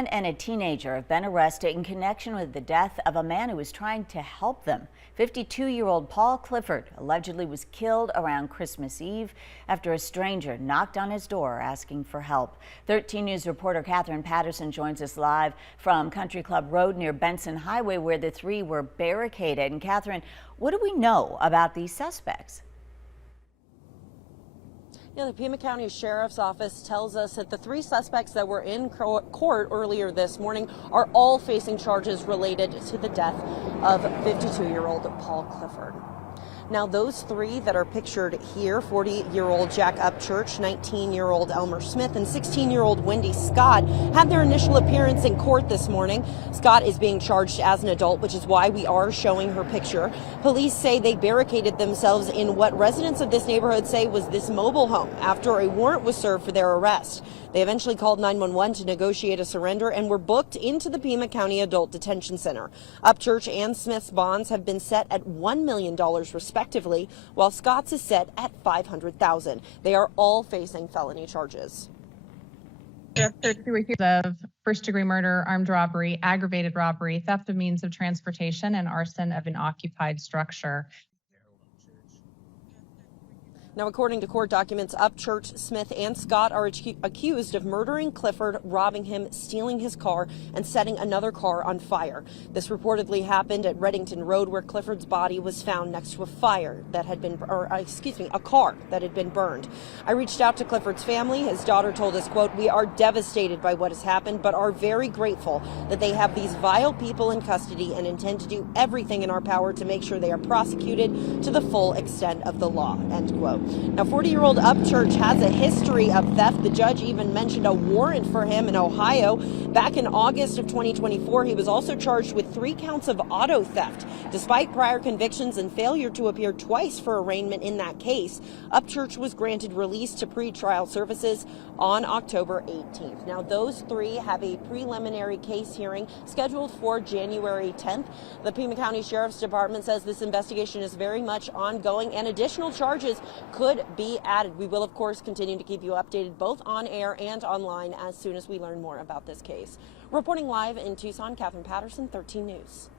man and a teenager have been arrested in connection with the death of a man who was trying to help them. 52-year-old Paul Clifford allegedly was killed around Christmas Eve after a stranger knocked on his door asking for help. 13 News reporter Catherine Patterson joins us live from Country Club Road near Benson Highway, where the three were barricaded. And Catherine, what do we know about these suspects? The Pima County Sheriff's Office tells us that the three suspects that were in court earlier this morning are all facing charges related to the death of 52-year-old Paul Clifford. Now, those three that are pictured here, 40-year-old Jack Upchurch, 19-year-old Elmer Smith, and 16-year-old Wendy Scott, had their initial appearance in court this morning. Scott is being charged as an adult, which is why we are showing her picture. Police say they barricaded themselves in what residents of this neighborhood say was this mobile home after a warrant was served for their arrest. They eventually called 911 to negotiate a surrender and were booked into the Pima County Adult Detention Center. Upchurch and Smith's bonds have been set at $1 million respectively, while Scott's is set at $500,000. They are all facing felony charges. There are 2 accused of first-degree murder, armed robbery, aggravated robbery, theft of means of transportation, and arson of an occupied structure. Now, according to court documents, Upchurch, Smith, and Scott are accused of murdering Clifford, robbing him, stealing his car, and setting another car on fire. This reportedly happened at Reddington Road, where Clifford's body was found next to a car that had been burned. I reached out to Clifford's family. His daughter told us, quote, "We are devastated by what has happened, but are very grateful that they have these vile people in custody and intend to do everything in our power to make sure they are prosecuted to the full extent of the law," end quote. Now, 40-year-old Upchurch has a history of theft. The judge even mentioned a warrant for him in Ohio. Back in August of 2024, he was also charged with 3 counts of auto theft. Despite prior convictions and failure to appear twice for arraignment in that case, Upchurch was granted release to pretrial services on October 18th. Now, those three have a preliminary case hearing scheduled for January 10th. The Pima County Sheriff's Department says this investigation is very much ongoing and additional charges could be added. We will, of course, continue to keep you updated both on air and online as soon as we learn more about this case. Reporting live in Tucson, Catherine Patterson, 13 News.